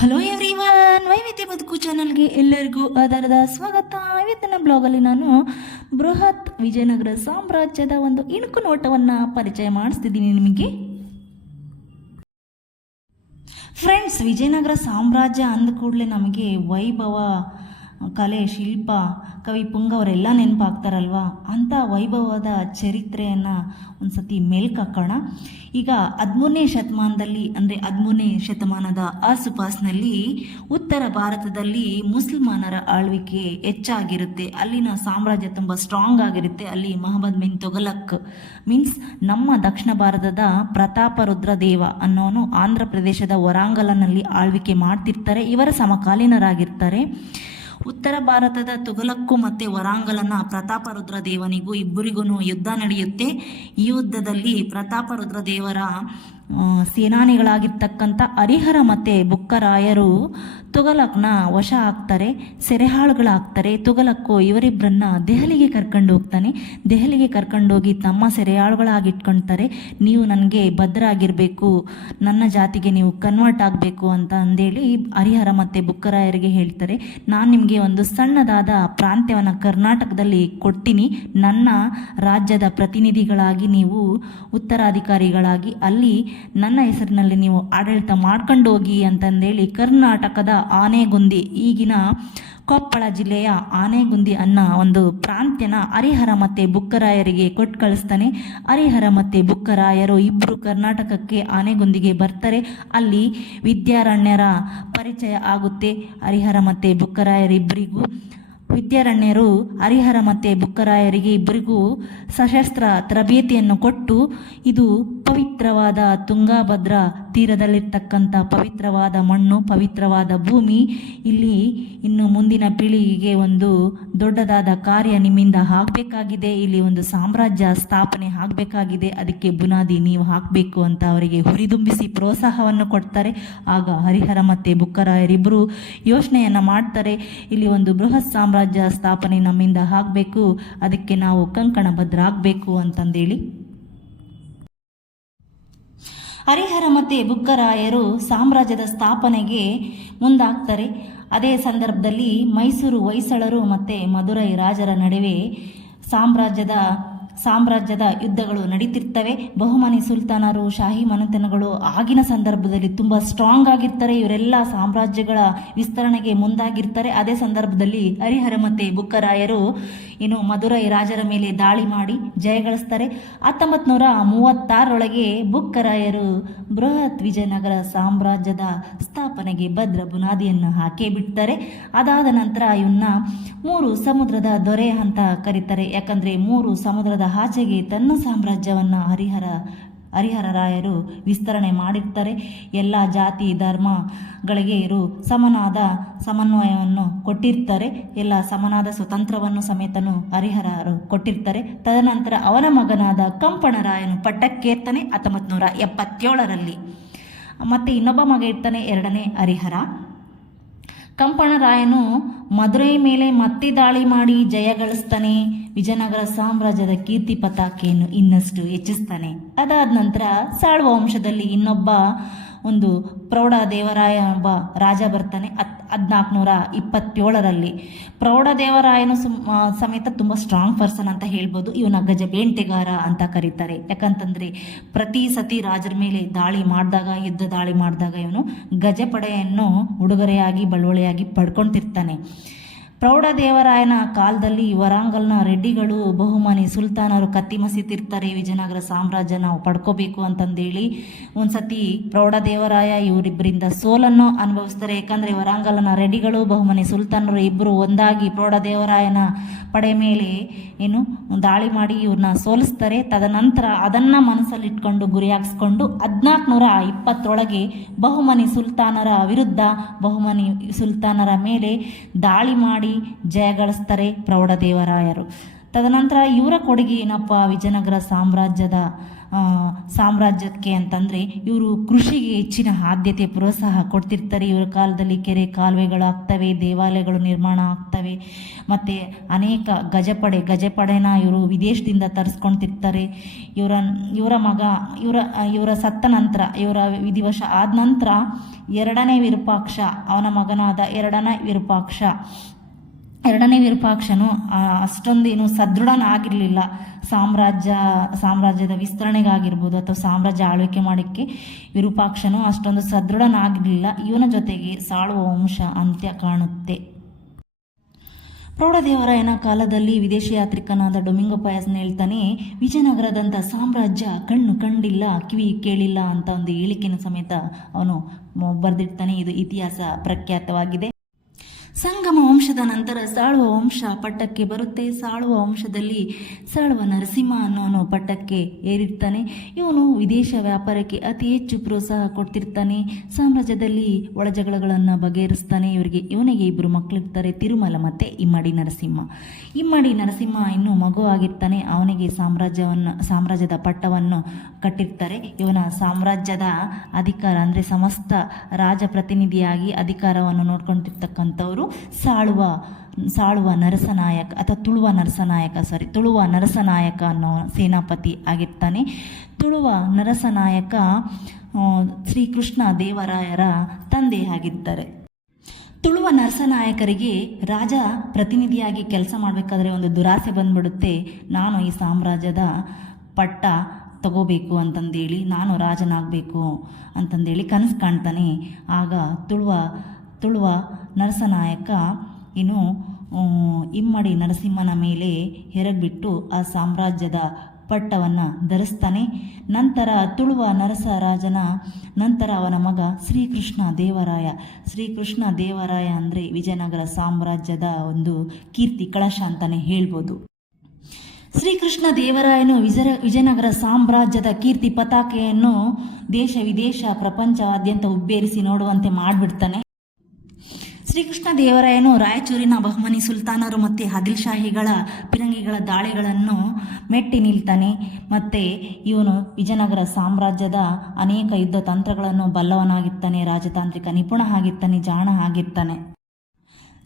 Hello every one ವೈವಿಧ್ಯ ಬದುಕು ಚಾನಲ್ಗೆ ಎಲ್ಲರಿಗೂ ಆಧಾರದ ಸ್ವಾಗತ. ಇವತ್ತಿನ ಬ್ಲಾಗಲ್ಲಿ ನಾನು ಬೃಹತ್ ವಿಜಯನಗರ ಸಾಮ್ರಾಜ್ಯದ ಒಂದು ಇಣುಕು ನೋಟವನ್ನು ಪರಿಚಯ ಮಾಡಿಸ್ತಿದ್ದೀನಿ ನಿಮಗೆ. ಫ್ರೆಂಡ್ಸ್ ವಿಜಯನಗರ ಸಾಮ್ರಾಜ್ಯ ಅಂದ ಕೂಡಲೇ ನಮಗೆ ವೈಭವ ಕಲೆ, ಶಿಲ್ಪ, ಕವಿ ಪುಂಗ ಅವರೆಲ್ಲ ನೆನಪಾಗ್ತಾರಲ್ವಾ? ಅಂಥ ವೈಭವದ ಚರಿತ್ರೆಯನ್ನು ಒಂದು ಸತಿ ಮೇಲ್ಕಾಕೋಣ ಈಗ ಹದಿಮೂರನೇ ಶತಮಾನದಲ್ಲಿ, ಅಂದರೆ ಹದಿಮೂರನೇ ಶತಮಾನದ ಆಸುಪಾಸಿನಲ್ಲಿ ಉತ್ತರ ಭಾರತದಲ್ಲಿ ಮುಸಲ್ಮಾನರ ಆಳ್ವಿಕೆ ಹೆಚ್ಚಾಗಿರುತ್ತೆ. ಅಲ್ಲಿನ ಸಾಮ್ರಾಜ್ಯ ತುಂಬ ಸ್ಟ್ರಾಂಗ್ ಆಗಿರುತ್ತೆ. ಅಲ್ಲಿ ಮಹಮ್ಮದ್ ಬಿನ್ ತೊಗಲಕ್ ಮೀನ್ಸ್ ನಮ್ಮ ದಕ್ಷಿಣ ಭಾರತದ ಪ್ರತಾಪರುದ್ರ ದೇವ ಅನ್ನೋನು ಆಂಧ್ರ ಪ್ರದೇಶದ ವರಾಂಗಲನಲ್ಲಿ ಆಳ್ವಿಕೆ ಮಾಡ್ತಿರ್ತಾರೆ. ಇವರ ಸಮಕಾಲೀನರಾಗಿರ್ತಾರೆ. ಉತ್ತರ ಭಾರತದ ತುಘಲಕ್ಕು ಮತ್ತು ವರಾಂಗಲನ ಪ್ರತಾಪರುದ್ರ ದೇವನಿಗೂ ಇಬ್ಬರಿಗೂ ಯುದ್ಧ ನಡೆಯುತ್ತೆ. ಈ ಯುದ್ಧದಲ್ಲಿ ಪ್ರತಾಪರುದ್ರ ದೇವರ ಸೇನಾನಿಗಳಾಗಿರ್ತಕ್ಕಂಥ ಹರಿಹರ ಮತ್ತು ಬುಕ್ಕರಾಯರು ತುಗಲಕ್ನ ವಶ ಆಗ್ತಾರೆ, ಸೆರೆಹಾಳುಗಳಾಗ್ತಾರೆ. ತುಗಲಕ್ಕು ಇವರಿಬ್ಬರನ್ನ ದೆಹಲಿಗೆ ಕರ್ಕೊಂಡು ಹೋಗ್ತಾನೆ. ದೆಹಲಿಗೆ ಕರ್ಕೊಂಡೋಗಿ ತಮ್ಮ ಸೆರೆಯಾಳುಗಳಾಗಿಟ್ಕೊಳ್ತಾರೆ ನೀವು ನನಗೆ ಭದ್ರಾಗಿರಬೇಕು, ನನ್ನ ಜಾತಿಗೆ ನೀವು ಕನ್ವರ್ಟ್ ಆಗಬೇಕು ಅಂತ ಅಂದೇಳಿ ಹರಿಹರ ಮತ್ತು ಬುಕ್ಕರಾಯರಿಗೆ ಹೇಳ್ತಾರೆ. ನಾನು ನಿಮಗೆ ಒಂದು ಸಣ್ಣದಾದ ಪ್ರಾಂತ್ಯವನ್ನು ಕರ್ನಾಟಕದಲ್ಲಿ ಕೊಡ್ತೀನಿ. ನನ್ನ ರಾಜ್ಯದ ಪ್ರತಿನಿಧಿಗಳಾಗಿ ನೀವು ಉತ್ತರಾಧಿಕಾರಿಗಳಾಗಿ ಅಲ್ಲಿ ನನ್ನ ಹೆಸರಿನಲ್ಲಿ ನೀವು ಆಡಳಿತ ಮಾಡ್ಕೊಂಡು ಹೋಗಿ ಅಂತಂದೇಳಿ ಕರ್ನಾಟಕದ ಆನೆಗುಂದಿ, ಈಗಿನ ಕೊಪ್ಪಳ ಜಿಲ್ಲೆಯ ಆನೆಗುಂದಿ ಅನ್ನೋ ಒಂದು ಪ್ರಾಂತ್ಯನ ಹರಿಹರ ಮತ್ತು ಬುಕ್ಕರಾಯರಿಗೆ ಕೊಟ್ಟು ಕಳಿಸ್ತಾನೆ. ಹರಿಹರ ಮತ್ತು ಬುಕ್ಕರಾಯರು ಇಬ್ಬರು ಕರ್ನಾಟಕಕ್ಕೆ ಆನೆಗುಂದಿಗೆ ಬರ್ತಾರೆ. ಅಲ್ಲಿ ವಿದ್ಯಾರಣ್ಯರ ಪರಿಚಯ ಆಗುತ್ತೆ. ಹರಿಹರ ಮತ್ತು ಬುಕ್ಕರಾಯರಿಬ್ಬರಿಗೂ ವಿದ್ಯಾರಣ್ಯರು ಹರಿಹರ ಮತ್ತು ಬುಕ್ಕರಾಯರಿಗೆ ಇಬ್ಬರಿಗೂ ಸಶಸ್ತ್ರ ತರಬೇತಿಯನ್ನು ಕೊಟ್ಟು ಇದು ಪವಿತ್ರವಾದ ತುಂಗಾಭದ್ರಾ ತೀರದಲ್ಲಿರ್ತಕ್ಕಂಥ ಪವಿತ್ರವಾದ ಮಣ್ಣು, ಪವಿತ್ರವಾದ ಭೂಮಿ, ಇಲ್ಲಿ ಇನ್ನು ಮುಂದಿನ ಪೀಳಿಗೆಗೆ ಒಂದು ದೊಡ್ಡದಾದ ಕಾರ್ಯ ನಿಮ್ಮಿಂದ ಆಗಬೇಕಾಗಿದೆ ಇಲ್ಲಿ ಒಂದು ಸಾಮ್ರಾಜ್ಯ ಸ್ಥಾಪನೆ ಆಗಬೇಕಾಗಿದೆ ಅದಕ್ಕೆ ಬುನಾದಿ ನೀವು ಹಾಕಬೇಕು ಅಂತ ಅವರಿಗೆ ಹುರಿದುಂಬಿಸಿ ಪ್ರೋತ್ಸಾಹವನ್ನು ಕೊಡ್ತಾರೆ. ಆಗ ಹರಿಹರ ಮತ್ತು ಬುಕ್ಕರಾಯರಿಬ್ಬರು ಯೋಚನೆಯನ್ನು ಮಾಡ್ತಾರೆ. ಇಲ್ಲಿ ಒಂದು ಬೃಹತ್ ಸಾಮ್ರಾಜ್ಯ ಸ್ಥಾಪನೆ ನಮ್ಮಿಂದ ಆಗಬೇಕು ಅದಕ್ಕೆ ನಾವು ಕಂಕಣ ಭದ್ರಾಗಬೇಕು ಅಂತಂದೇಳಿ ಹರಿಹರ ಮತ್ತು ಬುಕ್ಕರಾಯರು ಸಾಮ್ರಾಜ್ಯದ ಸ್ಥಾಪನೆಗೆ ಮುಂದಾಗ್ತಾರೆ. ಅದೇ ಸಂದರ್ಭದಲ್ಲಿ ಮೈಸೂರು ಹೊಯ್ಸಳರು ಮತ್ತು ಮಧುರೈ ರಾಜರ ನಡುವೆ ಸಾಮ್ರಾಜ್ಯದ ಸಾಮ್ರಾಜ್ಯದ ಯುದ್ಧಗಳು ನಡೀತಿರ್ತವೆ. ಬಹುಮನಿ ಸುಲ್ತಾನರು, ಶಾಹಿ ಮನೆತನಗಳು ಆಗಿನ ಸಂದರ್ಭದಲ್ಲಿ ತುಂಬ ಸ್ಟ್ರಾಂಗ್ ಆಗಿರ್ತಾರೆ. ಇವರೆಲ್ಲ ಸಾಮ್ರಾಜ್ಯಗಳ ವಿಸ್ತರಣೆಗೆ ಮುಂದಾಗಿರ್ತಾರೆ. ಅದೇ ಸಂದರ್ಭದಲ್ಲಿ ಹರಿಹರ ಮತ್ತು ಬುಕ್ಕರಾಯರು ಏನು ಮಧುರೈ ರಾಜರ ಮೇಲೆ ದಾಳಿ ಮಾಡಿ ಜಯಗಳಿಸ್ತಾರೆ. ಹತ್ತೊಂಬತ್ತು ನೂರ ಮೂವತ್ತಾರರೊಳಗೆ ಬುಕ್ಕರಾಯರು ಬೃಹತ್ ವಿಜಯನಗರ ಸಾಮ್ರಾಜ್ಯದ ಸ್ಥಾಪನೆಗೆ ಭದ್ರ ಬುನಾದಿಯನ್ನು ಹಾಕೇ ಬಿಡ್ತಾರೆ ಅದಾದ ನಂತರ ಇವನ್ನ ಮೂರು ಸಮುದ್ರದ ದೊರೆ ಅಂತ ಕರೀತಾರೆ. ಯಾಕಂದರೆ ಮೂರು ಸಮುದ್ರದ ಆಚೆಗೆ ತನ್ನ ಸಾಮ್ರಾಜ್ಯವನ್ನು ಹರಿಹರ ಹರಿಹರ ರಾಯರು ವಿಸ್ತರಣೆ ಮಾಡಿರ್ತಾರೆ ಎಲ್ಲ ಜಾತಿ, ಧರ್ಮಗಳಿಗೆ ಇರು ಸಮನಾದ ಸಮನ್ವಯವನ್ನು ಕೊಟ್ಟಿರ್ತಾರೆ ಎಲ್ಲ ಸಮನಾದ ಸ್ವತಂತ್ರವನ್ನು ಸಮೇತನು ಹರಿಹರರು ಕೊಟ್ಟಿರ್ತಾರೆ ತದನಂತರ ಅವನ ಮಗನಾದ ಕಂಪಣರಾಯನು ಪಟ್ಟಕ್ಕೇರ್ತಾನೆ ಹತ್ತೊಂಬತ್ತು ನೂರ ಎಪ್ಪತ್ತೇಳರಲ್ಲಿ ಮತ್ತು ಇನ್ನೊಬ್ಬ ಮಗ ಇರ್ತಾನೆ, ಎರಡನೇ ಹರಿಹರ. ಕಂಪಣರಾಯನು ಮದುರೈ ಮೇಲೆ ಮತ್ತೆ ದಾಳಿ ಮಾಡಿ ಜಯ ಗಳಿಸ್ತಾನೆ. ವಿಜಯನಗರ ಸಾಮ್ರಾಜ್ಯದ ಕೀರ್ತಿ ಪತಾಕೆಯನ್ನು ಇನ್ನಷ್ಟು ಹೆಚ್ಚಿಸ್ತಾನೆ. ಅದಾದ ನಂತರ ಸಾಳ್ವ ವಂಶದಲ್ಲಿ ಇನ್ನೊಬ್ಬ ಒಂದು ಪ್ರೌಢ ದೇವರಾಯ ಒಬ್ಬ ರಾಜ ಬರ್ತಾನೆ. ಹತ್, ಹದಿನಾಲ್ಕುನೂರ ಇಪ್ಪತ್ತೇಳರಲ್ಲಿ. ಪ್ರೌಢ ದೇವರಾಯನು ಸುಮ್ ಸಮೇತ ತುಂಬ ಸ್ಟ್ರಾಂಗ್ ಪರ್ಸನ್ ಅಂತ ಹೇಳ್ಬೋದು. ಇವನ ಗಜ ಬೇಂಟೆಗಾರ ಅಂತ ಕರೀತಾರೆ. ಯಾಕಂತಂದರೆ ಪ್ರತಿ ಸತಿ ರಾಜರ ಮೇಲೆ ದಾಳಿ ಮಾಡಿದಾಗ, ಯುದ್ಧ ದಾಳಿ ಮಾಡಿದಾಗ ಇವನು ಗಜಪಡೆಯನ್ನು ಉಡುಗೊರೆಯಾಗಿ, ಬಳುವಳಿಯಾಗಿ ಪಡ್ಕೊಳ್ತಿರ್ತಾನೆ ಪ್ರೌಢದೇವರಾಯನ ಕಾಲದಲ್ಲಿ ವರಾಂಗಲ್ನ ರೆಡ್ಡಿಗಳು, ಬಹುಮನಿ ಸುಲ್ತಾನರು ಕತ್ತಿ ಮಸೀತಿರ್ತಾರೆ ವಿಜಯನಗರ ಸಾಮ್ರಾಜ್ಯ ನಾವು ಪಡ್ಕೋಬೇಕು ಅಂತಂದೇಳಿ ಒಂದ್ಸತಿ ಪ್ರೌಢದೇವರಾಯ ಇವರಿಬ್ಬರಿಂದ ಸೋಲನ್ನು ಅನುಭವಿಸ್ತಾರೆ. ಯಾಕಂದರೆ ವರಾಂಗಲ್ನ ರೆಡ್ಡಿಗಳು, ಬಹುಮನಿ ಸುಲ್ತಾನರು ಇಬ್ಬರು ಒಂದಾಗಿ ಪ್ರೌಢದೇವರಾಯನ ಪಡೆ ಮೇಲೆ ಏನು ದಾಳಿ ಮಾಡಿ ಇವ್ರನ್ನ ಸೋಲಿಸ್ತಾರೆ. ತದನಂತರ ಅದನ್ನು ಮನಸ್ಸಲ್ಲಿಟ್ಕೊಂಡು, ಗುರಿ ಹಾಕ್ಸ್ಕೊಂಡು ಹದಿನಾಲ್ಕುನೂರ ಇಪ್ಪತ್ತರೊಳಗೆ ಬಹುಮನಿ ಸುಲ್ತಾನರ ವಿರುದ್ಧ ಬಹುಮನಿ ಸುಲ್ತಾನರ ಮೇಲೆ ದಾಳಿ ಮಾಡಿ ಜಯಗಳಿಸ್ತಾರೆ ಪ್ರೌಢದೇವರಾಯರು ತದನಂತರ ಇವರ ಕೊಡುಗೆ ಏನಪ್ಪ? ವಿಜಯನಗರ ಸಾಮ್ರಾಜ್ಯದ ಸಾಮ್ರಾಜ್ಯಕ್ಕೆ ಅಂತಂದರೆ ಇವರು ಕೃಷಿಗೆ ಹೆಚ್ಚಿನ ಆದ್ಯತೆ, ಪ್ರೋತ್ಸಾಹ ಕೊಡ್ತಿರ್ತಾರೆ. ಇವರ ಕಾಲದಲ್ಲಿ ಕೆರೆ ಕಾಲುವೆಗಳು ಆಗ್ತವೆ ದೇವಾಲಯಗಳು ನಿರ್ಮಾಣ ಆಗ್ತವೆ, ಮತ್ತು ಅನೇಕ ಗಜಪಡೆ, ಗಜಪಡೆನ ಇವರು ವಿದೇಶದಿಂದ ತರಿಸ್ಕೊಳ್ತಿರ್ತಾರೆ. ಇವರ ಇವರ ಮಗ, ಇವರ ಇವರ ಸತ್ತ ನಂತರ, ಇವರ ವಿಧಿವಶ ಆದ ನಂತರ ಎರಡನೇ ವಿರೂಪಾಕ್ಷ, ಅವನ ಮಗನಾದ ಎರಡನೇ ವಿರೂಪಾಕ್ಷ ಎರಡನೇ ವಿರೂಪಾಕ್ಷನು ಅಷ್ಟೊಂದು ಅಷ್ಟೊಂದೇನು ಸದೃಢನಾಗಿರಲಿಲ್ಲ. ಸಾಮ್ರಾಜ್ಯ, ಸಾಮ್ರಾಜ್ಯದ ವಿಸ್ತರಣೆಗಾಗಿರ್ಬೋದು ಅಥವಾ ಸಾಮ್ರಾಜ್ಯ ಆಳ್ವಿಕೆ ಮಾಡೋಕ್ಕೆ ವಿರೂಪಾಕ್ಷನು ಅಷ್ಟೊಂದು ಸದೃಢನಾಗಿರಲಿಲ್ಲ. ಇವನ ಜೊತೆಗೆ ಸಾಳುವ ವಂಶ ಅಂತ್ಯ ಕಾಣುತ್ತೆ. ಪ್ರೌಢದೇವರಾಯನ ಕಾಲದಲ್ಲಿ ವಿದೇಶಿ ಯಾತ್ರಿಕನಾದ ಡೊಮಿಂಗೋ ಪಾಯಸ್ನ ಹೇಳ್ತಾನೆ, ವಿಜಯನಗರದಂಥ ಸಾಮ್ರಾಜ್ಯ ಕಣ್ಣು ಕಂಡಿಲ್ಲ, ಕಿವಿ ಕೇಳಿಲ್ಲ ಅಂತ ಒಂದು ಹೇಳಿಕೆನ ಸಮೇತ ಅವನು ಬರೆದಿರ್ತಾನೆ ಇದು ಇತಿಹಾಸ ಪ್ರಖ್ಯಾತವಾಗಿದೆ. ಸಂಗಮ ವಂಶದ ನಂತರ ಸಾಳುವ ವಂಶ ಪಟ್ಟಕ್ಕೆ ಬರುತ್ತೆ. ಸಾಳುವ ವಂಶದಲ್ಲಿ ಸಾಳುವ ನರಸಿಂಹ ಅನ್ನೋನು ಪಟ್ಟಕ್ಕೆ ಏರಿರ್ತಾನೆ. ಇವನು ವಿದೇಶ ವ್ಯಾಪಾರಕ್ಕೆ ಅತಿ ಹೆಚ್ಚು ಪ್ರೋತ್ಸಾಹ ಕೊಡ್ತಿರ್ತಾನೆ. ಸಾಮ್ರಾಜ್ಯದಲ್ಲಿ ಒಳಜಗಳಗಳನ್ನು ಬಗೆಹರಿಸ್ತಾನೆ. ಇವರಿಗೆ, ಇವನಿಗೆ ಇಬ್ಬರು ಮಕ್ಕಳಿರ್ತಾರೆ ತಿರುಮಲ ಮತ್ತು ಇಮ್ಮಡಿ ನರಸಿಂಹ. ಇಮ್ಮಡಿ ನರಸಿಂಹ ಇನ್ನೂ ಮಗು ಆಗಿರ್ತಾನೆ. ಅವನಿಗೆ ಸಾಮ್ರಾಜ್ಯವನ್ನು, ಸಾಮ್ರಾಜ್ಯದ ಪಟ್ಟವನ್ನು ಕಟ್ಟಿರ್ತಾರೆ. ಇವನ ಸಾಮ್ರಾಜ್ಯದ ಅಧಿಕಾರ ಅಂದರೆ ಸಮಸ್ತ ರಾಜಪ್ರತಿನಿಧಿಯಾಗಿ ಅಧಿಕಾರವನ್ನು ನೋಡ್ಕೊಂಡಿರ್ತಕ್ಕಂಥವ್ರು. ಸಾಳುವ ಸಾಳುವ ನರಸನಾಯಕ ಅಥವಾ ತುಳುವ ನರಸನಾಯಕ ಸಾರಿ ತುಳುವ ನರಸನಾಯಕ ಅನ್ನೋ ಸೇನಾಪತಿ ಆಗಿರ್ತಾನೆ. ತುಳುವ ನರಸನಾಯಕ ಶ್ರೀಕೃಷ್ಣ ದೇವರಾಯರ ತಂದೆ ಆಗಿದ್ದಾರೆ. ತುಳುವ ನರಸನಾಯಕರಿಗೆ ರಾಜ ಪ್ರತಿನಿಧಿಯಾಗಿ ಕೆಲಸ ಮಾಡಬೇಕಾದ್ರೆ ಒಂದು ದುರಾಸೆ ಬಂದ್ಬಿಡುತ್ತೆ. ನಾನು ಈ ಸಾಮ್ರಾಜ್ಯದ ಪಟ್ಟ ತಗೋಬೇಕು ಅಂತಂದೇಳಿ, ನಾನು ರಾಜನಾಗಬೇಕು ಅಂತಂದೇಳಿ ಕನಸು ಕಾಣ್ತಾನೆ. ಆಗ ತುಳುವ ತುಳುವ ನರಸನಾಯಕ ಇನ್ನು ಇಮ್ಮಡಿ ನರಸಿಂಹನ ಮೇಲೆ ಹೆರಗ್ಬಿಟ್ಟು ಆ ಸಾಮ್ರಾಜ್ಯದ ಪಟ್ಟವನ್ನು ಧರಿಸ್ತಾನೆ. ನಂತರ ತುಳುವ ನರಸರಾಜನ ನಂತರ ಅವನ ಮಗ ಶ್ರೀಕೃಷ್ಣ ದೇವರಾಯ. ಶ್ರೀಕೃಷ್ಣ ದೇವರಾಯ ಅಂದರೆ ವಿಜಯನಗರ ಸಾಮ್ರಾಜ್ಯದ ಒಂದು ಕೀರ್ತಿ, ಕಳಶ ಅಂತಲೇ ಹೇಳ್ಬೋದು. ಶ್ರೀಕೃಷ್ಣ ದೇವರಾಯನು ವಿಜಯ ವಿಜಯನಗರ ಸಾಮ್ರಾಜ್ಯದ ಕೀರ್ತಿ ಪತಾಕೆಯನ್ನು ದೇಶ ವಿದೇಶ ಪ್ರಪಂಚಾದ್ಯಂತ ಉಬ್ಬೇರಿಸಿ ನೋಡುವಂತೆ ಮಾಡಿಬಿಡ್ತಾನೆ. ಶ್ರೀಕೃಷ್ಣ ದೇವರಾಯನು ರಾಯಚೂರಿನ ಬಹಮನಿ ಸುಲ್ತಾನರು ಮತ್ತು ಆದಿಲ್ ಶಾಹಿಗಳ ಪಿರಂಗಿಗಳ ದಾಳಿಗಳನ್ನು ಮೆಟ್ಟಿ ನಿಲ್ತಾನೆ. ಮತ್ತು ಇವನು ವಿಜಯನಗರ ಸಾಮ್ರಾಜ್ಯದ ಅನೇಕ ಯುದ್ಧ ತಂತ್ರಗಳನ್ನು ಬಲ್ಲವನಾಗಿರ್ತಾನೆ, ರಾಜತಾಂತ್ರಿಕ ನಿಪುಣ ಆಗಿರ್ತಾನೆ, ಜಾಣ ಆಗಿರ್ತಾನೆ.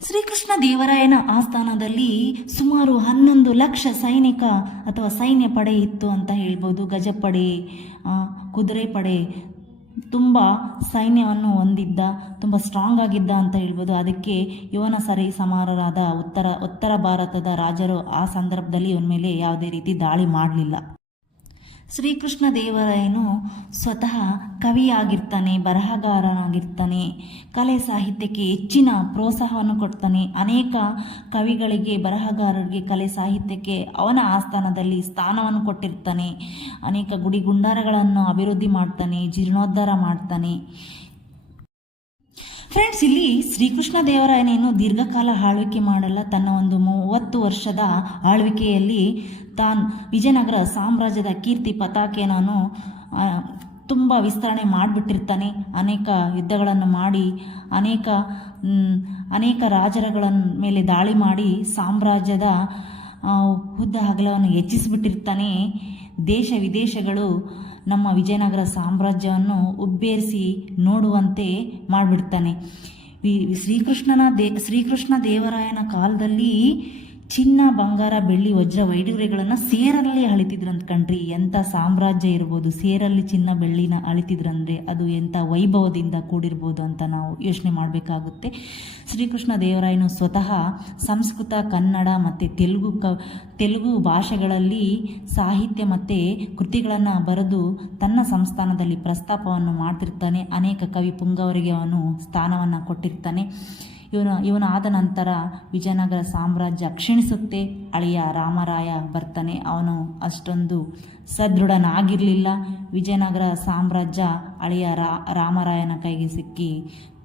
ಶ್ರೀಕೃಷ್ಣ ದೇವರಾಯನ ಆಸ್ಥಾನದಲ್ಲಿ ಸುಮಾರು ಹನ್ನೊಂದು ಲಕ್ಷ ಸೈನಿಕ ಅಥವಾ ಸೈನ್ಯ ಪಡೆ ಇತ್ತು ಅಂತ ಹೇಳ್ಬೋದು. ಗಜಪಡೆ ಕುದುರೆ ಪಡೆ ತುಂಬ ಸೈನ್ಯವನ್ನು ಹೊಂದಿದ್ದ, ತುಂಬ ಸ್ಟ್ರಾಂಗ್ ಆಗಿದ್ದ ಅಂತ ಹೇಳ್ಬೋದು. ಅದಕ್ಕೆ ಯುವನ ಸರಿ ಸಮಾರರಾದ ಉತ್ತರ ಉತ್ತರ ಭಾರತದ ರಾಜರು ಆ ಸಂದರ್ಭದಲ್ಲಿ ಇವನ ಮೇಲೆ ಯಾವುದೇ ರೀತಿ ದಾಳಿ ಮಾಡಲಿಲ್ಲ. ಶ್ರೀಕೃಷ್ಣ ದೇವರಾಯನು ಸ್ವತಃ ಕವಿಯಾಗಿರ್ತಾನೆ, ಬರಹಗಾರನಾಗಿರ್ತಾನೆ, ಕಲೆ ಸಾಹಿತ್ಯಕ್ಕೆ ಹೆಚ್ಚಿನ ಪ್ರೋತ್ಸಾಹವನ್ನು ಕೊಡ್ತಾನೆ. ಅನೇಕ ಕವಿಗಳಿಗೆ, ಬರಹಗಾರರಿಗೆ ಕಲೆ ಸಾಹಿತ್ಯಕ್ಕೆ ಅವನ ಆಸ್ಥಾನದಲ್ಲಿ ಸ್ಥಾನವನ್ನು ಕೊಟ್ಟಿರ್ತಾನೆ. ಅನೇಕ ಗುಡಿ ಗುಂಡಾರಗಳನ್ನು ಅಭಿವೃದ್ಧಿ ಮಾಡ್ತಾನೆ, ಜೀರ್ಣೋದ್ಧಾರ ಮಾಡ್ತಾನೆ. ಫ್ರೆಂಡ್ಸ್ ಇಲ್ಲಿ ಶ್ರೀಕೃಷ್ಣ ದೇವರಾಯನೇನು ದೀರ್ಘಕಾಲ ಆಳ್ವಿಕೆ ಮಾಡಲ್ಲ. ತನ್ನ ಒಂದು ಮೂವತ್ತು ವರ್ಷದ ಆಳ್ವಿಕೆಯಲ್ಲಿ ತಾನು ವಿಜಯನಗರ ಸಾಮ್ರಾಜ್ಯದ ಕೀರ್ತಿ ಪತಾಕೆಯನ್ನು ತುಂಬ ವಿಸ್ತರಣೆ ಮಾಡಿಬಿಟ್ಟಿರ್ತಾನೆ. ಅನೇಕ ಯುದ್ಧಗಳನ್ನು ಮಾಡಿ, ಅನೇಕ ಅನೇಕ ರಾಜರಗಳ ಮೇಲೆ ದಾಳಿ ಮಾಡಿ ಸಾಮ್ರಾಜ್ಯದ ಉದ್ದ ಅಗಲವನ್ನು ಹೆಚ್ಚಿಸಿಬಿಟ್ಟಿರ್ತಾನೆ. ದೇಶ ವಿದೇಶಗಳು ನಮ್ಮ ವಿಜಯನಗರ ಸಾಮ್ರಾಜ್ಯವನ್ನು ಉಬ್ಬೇರಿಸಿ ನೋಡುವಂತೆ ಮಾಡಿಬಿಡ್ತಾನೆ. ಶ್ರೀಕೃಷ್ಣನ ದೇ ಶ್ರೀಕೃಷ್ಣ ದೇವರಾಯನ ಕಾಲದಲ್ಲಿ ಚಿನ್ನ, ಬಂಗಾರ, ಬೆಳ್ಳಿ, ವಜ್ರ ವೈಡೂರ್ಯಗಳನ್ನು ಸೇರಲ್ಲಿ ಅಳಿತಿದ್ರಂತ ಕಣ್ರಿ. ಎಂಥ ಸಾಮ್ರಾಜ್ಯ ಇರ್ಬೋದು, ಸೇರಲ್ಲಿ ಚಿನ್ನ, ಬೆಳ್ಳಿನ ಅಳಿತಿದ್ರಂದ್ರೆ ಅದು ಎಂಥ ವೈಭವದಿಂದ ಕೂಡಿರ್ಬೋದು ಅಂತ ನಾವು ಯೋಚನೆ ಮಾಡಬೇಕಾಗುತ್ತೆ. ಶ್ರೀಕೃಷ್ಣ ದೇವರಾಯನು ಸ್ವತಃ ಸಂಸ್ಕೃತ, ಕನ್ನಡ ಮತ್ತು ತೆಲುಗು ಕ, ತೆಲುಗು ಭಾಷೆಗಳಲ್ಲಿ ಸಾಹಿತ್ಯ ಮತ್ತು ಕೃತಿಗಳನ್ನು ಬರೆದು ತನ್ನ ಸಂಸ್ಥಾನದಲ್ಲಿ ಪ್ರಸ್ತಾಪವನ್ನು ಮಾಡ್ತಿರ್ತಾನೆ. ಅನೇಕ ಕವಿ ಪುಂಗವರಿಗೆ ಅವನು ಸ್ಥಾನವನ್ನು ಕೊಟ್ಟಿರ್ತಾನೆ. ಇವನು ಇವನು ಆದ ನಂತರ ವಿಜಯನಗರ ಸಾಮ್ರಾಜ್ಯ ಕ್ಷೀಣಿಸುತ್ತೆ. ಅಳಿಯ ರಾಮರಾಯ ಬರ್ತಾನೆ ಅವನು ಅಷ್ಟೊಂದು ಸದೃಢನಾಗಿರಲಿಲ್ಲ. ವಿಜಯನಗರ ಸಾಮ್ರಾಜ್ಯ ಅಳಿಯ ರಾಮರಾಯನ ಕೈಗೆ ಸಿಕ್ಕಿ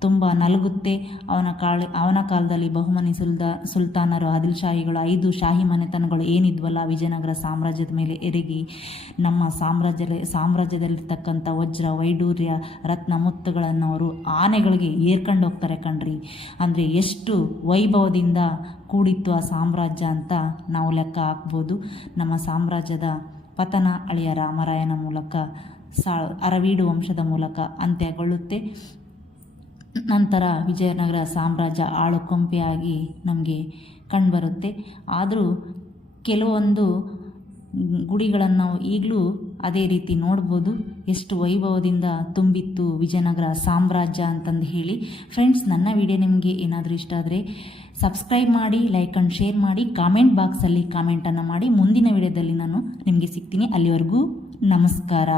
ತುಂಬ ನಲಗುತ್ತೆ. ಅವನ ಕಾಳ, ಅವನ ಕಾಲದಲ್ಲಿ ಬಹುಮನಿ ಸುಲ್ದಾ, ಸುಲ್ತಾನರು ಆದಿಲ್ ಶಾಹಿಗಳು ಐದು ಶಾಹಿ ಮನೆತನಗಳು ಏನಿದ್ವಲ್ಲ, ವಿಜಯನಗರ ಸಾಮ್ರಾಜ್ಯದ ಮೇಲೆ ಎರಗಿ, ನಮ್ಮ ಸಾಮ್ರಾಜ್ಯ ಸಾಮ್ರಾಜ್ಯದಲ್ಲಿರ್ತಕ್ಕಂಥ ವಜ್ರ, ವೈಡೂರ್ಯ, ರತ್ನ ಮುತ್ತುಗಳನ್ನು ಅವರು ಆನೆಗಳಿಗೆ ಏರ್ಕೊಂಡು ಹೋಗ್ತಾರೆ ಕಣ್ರಿ. ಅಂದರೆ ಎಷ್ಟು ವೈಭವದಿಂದ ಕೂಡಿತ್ತು ಆ ಸಾಮ್ರಾಜ್ಯ ಅಂತ ನಾವು ಲೆಕ್ಕ ಹಾಕ್ಬೋದು. ನಮ್ಮ ಸಾಮ್ರಾಜ್ಯದ ಪತನ ಅಳಿಯ ರಾಮರಾಯನ ಮೂಲಕ, ಸಾ, ಅರವೀಡು ವಂಶದ ಮೂಲಕ ಅಂತ್ಯಗೊಳ್ಳುತ್ತೆ. ನಂತರ ವಿಜಯನಗರ ಸಾಮ್ರಾಜ್ಯ ಆಳು ಕೊಂಪೆಯಾಗಿ ನಮಗೆ ಕಂಡುಬರುತ್ತೆ ಆದರೂ ಕೆಲವೊಂದು ಗುಡಿಗಳನ್ನು ನಾವು ಈಗಲೂ ಅದೇ ರೀತಿ ನೋಡ್ಬೋದು. ಎಷ್ಟು ವೈಭವದಿಂದ ತುಂಬಿತ್ತು ವಿಜಯನಗರ ಸಾಮ್ರಾಜ್ಯ ಅಂತಂದು ಹೇಳಿ. ಫ್ರೆಂಡ್ಸ್ ನನ್ನ ವಿಡಿಯೋ ನಿಮಗೆ ಏನಾದರೂ ಇಷ್ಟ ಆದರೆ ಸಬ್ಸ್ಕ್ರೈಬ್ ಮಾಡಿ ಲೈಕ್ ಆ್ಯಂಡ್ ಶೇರ್ ಮಾಡಿ ಕಾಮೆಂಟ್ ಬಾಕ್ಸಲ್ಲಿ ಕಾಮೆಂಟನ್ನು ಮಾಡಿ. ಮುಂದಿನ ವಿಡಿಯೋದಲ್ಲಿ ನಾನು ನಿಮಗೆ ಸಿಗ್ತೀನಿ. ಅಲ್ಲಿವರೆಗೂ ನಮಸ್ಕಾರ.